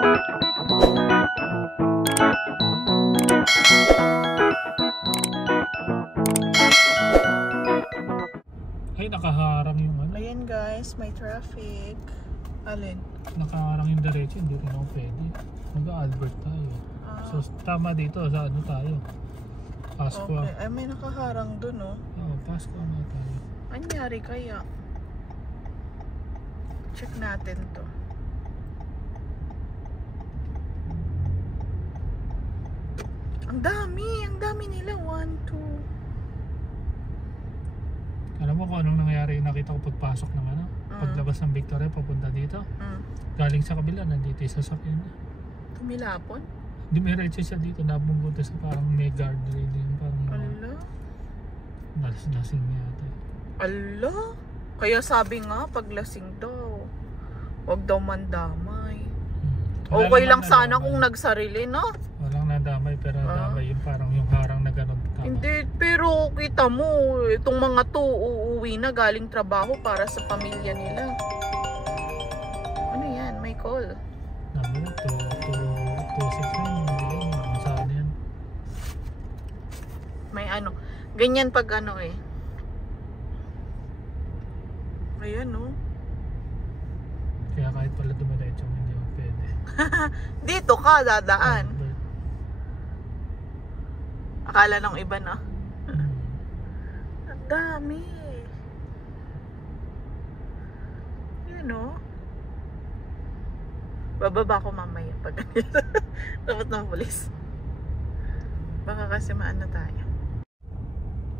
Ay, nakaharang yung ano. Ayan guys, may traffic. Alin? Nakaharang yung diretso, hindi rin ako pwede. Mag-Albert tayo. So tama dito, sa ano tayo? Pasqua. Okay, ay may nakaharang dun oh. Oo, Pasqua na tayo. Anyari kaya? Check natin to. Ang dami nila. 1, 2. Alam mo kung anong nangyari, nakita ko pagpasok ng ano? Paglabas ng Victoria, papunta dito. Galing sa kabila, nandito yung sasakyan niya. Tumilapon? Dumiretso siya dito, nabunggunta sa parang may guardrail din. Parang Ala? lasing yata. Ala? Kaya sabi nga, pag lasing daw, huwag daw mandamay. Okay lang sana kung nagsarili, no? Walang nadamay, pero nadamay yung parang yung harang na ganun. Tama. Hindi, pero kita mo, itong mga to uuwi na galing trabaho para sa pamilya nila. Ano yan? May call. Nabi na, 269 yun. Saan yan? May ano. Ganyan pag ano eh. Ayan oh. Kaya kahit pala dumiretso, hindi ako pwede. Dito ka dadaan. Akala ng iba na. Ang dami. Yan o. Bababa ko mamaya pag tapos ng pulis. Baka kasi maano tayo.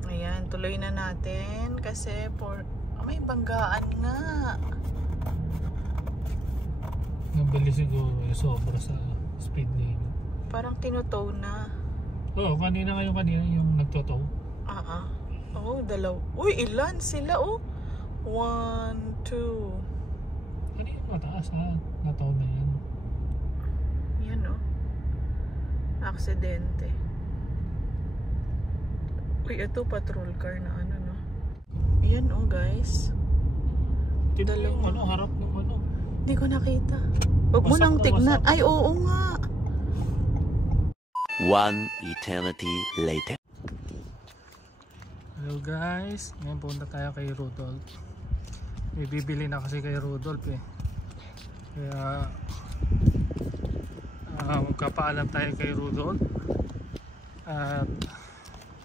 Ayan, tuloy na natin kasi may banggaan nga. Nabili siguro yung sobra sa speed limit. Parang tinutow na. Oo, kanina yung nagtotow. Oo, dalaw. Uy, ilan sila oh? 1, 2. Kanina mataas ha. Nataw na yan. Yan oh. Aksidente. Uy, ito patrol car na ano no. Yan oh guys. Tignan yung ano, harap ng ano. Hindi ko nakita. Huwag mo nang tignan. Ay, oo nga. One eternity later. Hello guys, ngayon punta tayo kay Rudolph. May bibili na kasi kay Rudolph eh. Kaya magkapaalam tayo kay Rudolph. At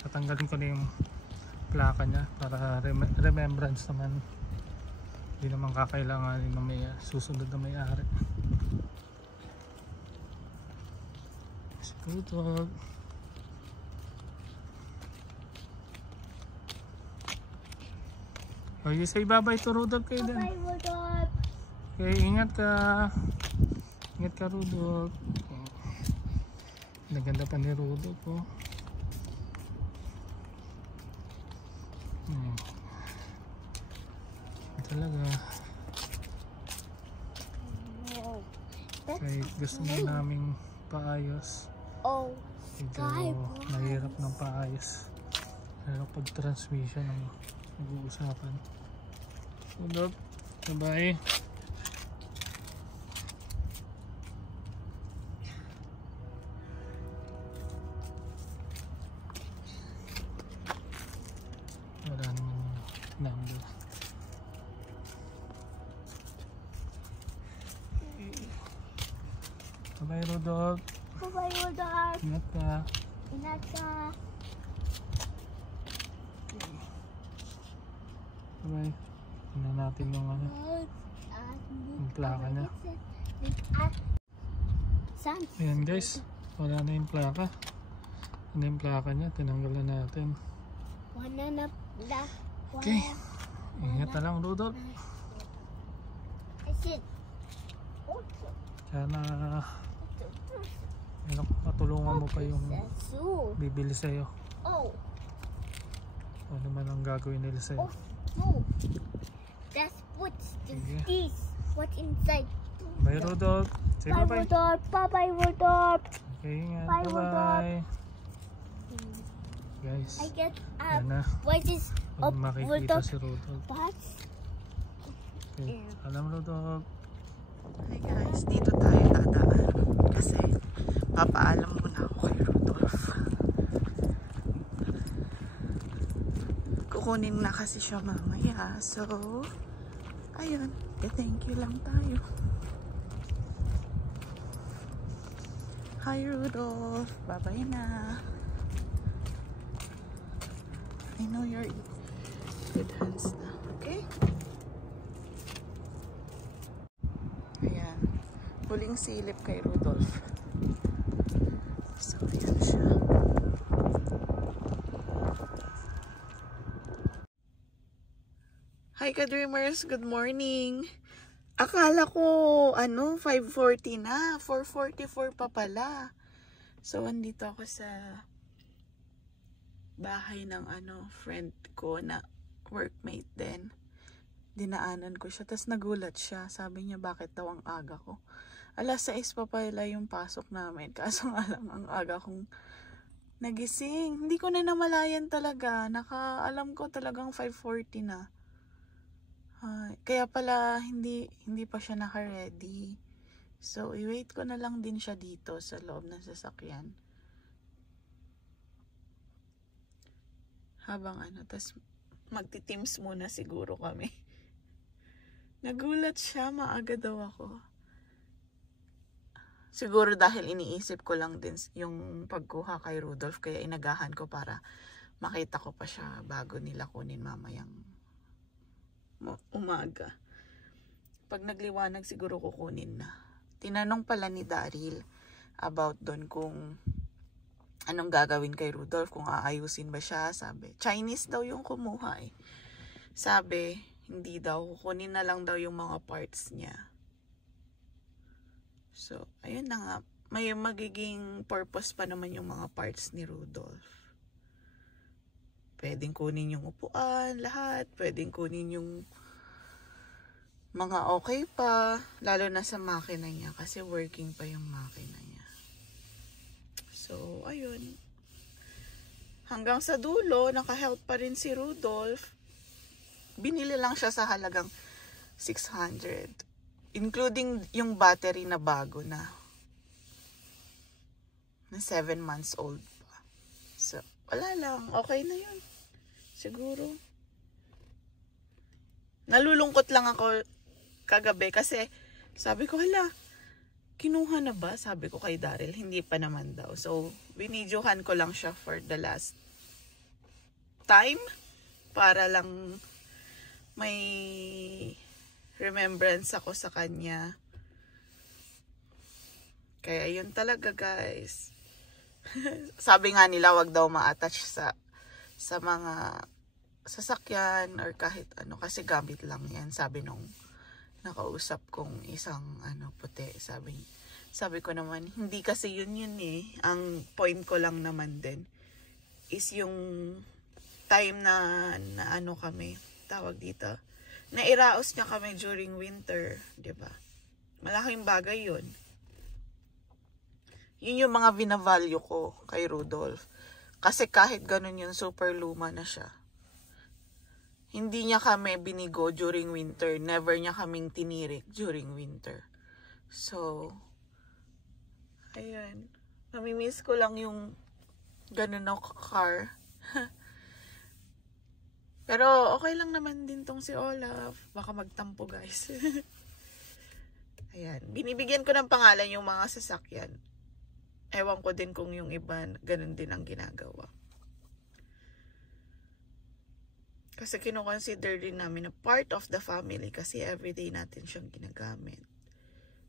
tatanggalin ko na yung plaka niya para remembrance naman. Hindi naman kakailanganin na may susunod na may-ari. Rudolph. Oh, you say bye-bye to Rudolph kayo din. Bye, Rudolph. Okay, ingat ka. Ingat ka, Rudolph. Okay. Naganda pa ni Rudolph, oh. Talaga. Kahit gusto na naming paayos. Medyo mahirap ng paayos. Pero pag transmission ang nag-uusapan. Hold up. Bye-bye. Wala naman number. Bye-bye, Rudolph. Bye, Rudolph. Ingat ka. Ingat ka. Bye-bye. Tingnan natin yung ano, yung plaka niya. Ayan guys, wala na yung plaka. Ano yung plaka niya, tinanggalan natin. Okay, ingat na lang, Rudolph. Sana matulungan mo pa yung bibili sa'yo. Ano man ang gagawin nila sa'yo. That's what's this. What's inside? Bye, Rudolph. Say bye-bye. Rudolph. Bye-bye, Rudolph. Okay, ingat. Bye, Bye-bye. Guys, I get yan na. what is Pag up, makikita Rudolph? si Rudolph. That's Okay, alam Rudolph. Hi guys, dito tayo dadaan. Papaalam muna ako kay Rudolph. Kukunin na kasi siya mamaya. So, ayun. Thank you lang tayo. Hi Rudolph. Bye-bye na. I know you're in good hands na. Okay? Ayan. Huling silip kay Rudolph. So, ayan siya. Hi ka-dreamers! Good morning! Akala ko, 5:40 na. 4:44 pa pala. So, andito ako sa bahay ng friend ko na workmate din. Dinaanan ko siya. Tapos nagulat siya. Sabi niya, bakit daw ang aga ko? 6:00 pa pala yung pasok namin. Kaso nga lang ang aga kong nagising. Hindi ko na namalayan talaga. Alam ko talagang 5:40 na. Kaya pala hindi pa siya naka-ready. So, i-wait ko na lang din siya dito sa loob ng sasakyan. Habang tas magti-teams muna siguro kami. Nagulat siya, maaga daw ako. Siguro dahil iniisip ko lang din yung pagkuha kay Rudolph, kaya inagahan ko para makita ko pa siya bago nila kunin mamayang umaga. Pag nagliwanag siguro kukunin na. Tinanong pala ni Daryl about doon kung anong gagawin kay Rudolph, kung aayusin ba siya. Sabi, Chinese daw yung kumuha eh. Sabi, hindi daw, kukunin na lang daw yung mga parts niya. So, ayun na nga. May magiging purpose pa naman yung mga parts ni Rudolph. Pwedeng kunin yung upuan, lahat. Pwedeng kunin yung mga okay pa. Lalo na sa makina niya. Kasi working pa yung makina niya. So, ayun. Hanggang sa dulo, naka-help pa rin si Rudolph. Binili lang siya sa halagang 600. Including yung battery na bago na. Na 7 months old pa. So, wala lang. Okay na yun. Siguro. Nalulungkot lang ako kagabi kasi sabi ko, hala, kinuha na ba? Sabi ko kay Daryl, hindi pa naman daw. So, binidyohan ko lang siya for the last time para lang may remembrance ako sa kanya. Kaya yun talaga, guys. Sabi nga nila, wag daw ma-attach sa mga sasakyan or kahit ano kasi gamit lang yan. Sabi nung nakausap kong isang puti, sabi ko naman, hindi kasi yun eh. Ang point ko lang naman din is yung time na kami, tawag dito, nairaos niya kami during winter, 'di ba? Malaking bagay yun. Yun yung mga binavalue ko kay Rudolph. Kasi kahit ganun yun, super luma na siya. Hindi niya kami binigo during winter. Never niya kaming tinirik during winter. So, ayan. Namimiss ko lang yung ganun na car. Pero okay lang naman din tong si Olaf. Baka magtampo, guys. Ayan. Binibigyan ko ng pangalan yung mga sasakyan. Ewan ko din kung yung iba ganun din ang ginagawa. Kasi kino-consider din namin na part of the family kasi everyday natin siyang ginagamit.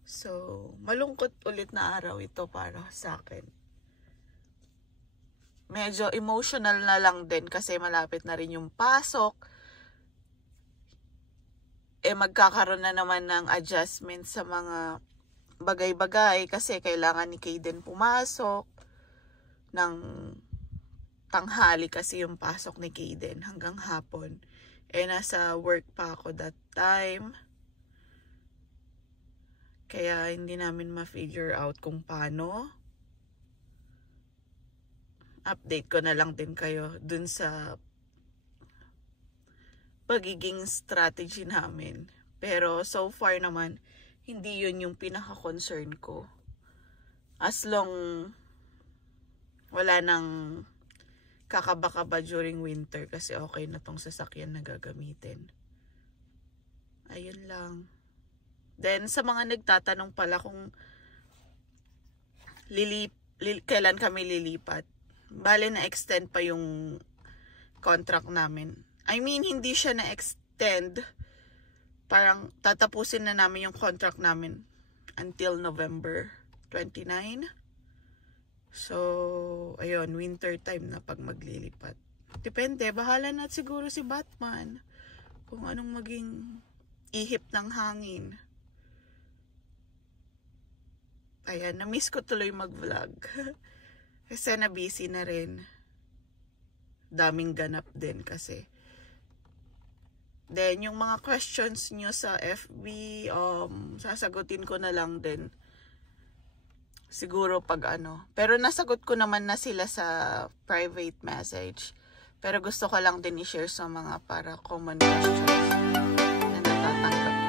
So, malungkot ulit na araw ito para sa akin. Medyo emotional na lang din kasi malapit na rin yung pasok. Magkakaroon na naman ng adjustment sa mga bagay-bagay kasi kailangan ni Kaden pumasok ng tanghali kasi yung pasok ni Kaden hanggang hapon. Nasa work pa ako that time. Kaya hindi namin ma-figure out kung paano. Update ko na lang din kayo dun sa pagiging strategy namin. Pero so far naman, hindi yun yung pinaka-concern ko. As long wala nang kakaba-kaba during winter kasi okay na tong sasakyan na gagamitin. Ayun lang. Then sa mga nagtatanong pala kung kailan kami lilipat. Bale na extend pa yung contract namin. I mean, hindi siya na extend. Parang tatapusin na namin yung contract namin until November 29. So, ayun, winter time na pag maglilipat. Depende, bahala na siguro si Batman kung anong maging ihip ng hangin. Ayan, na-miss ko tuloy mag-vlog. Kasi na-busy na rin. Daming ganap din kasi. Then, yung mga questions nyo sa FB, sasagutin ko na lang din. Siguro pag ano. Pero nasagot ko naman na sila sa private message. Pero gusto ko lang din i-share sa mga para common questions na natatanggap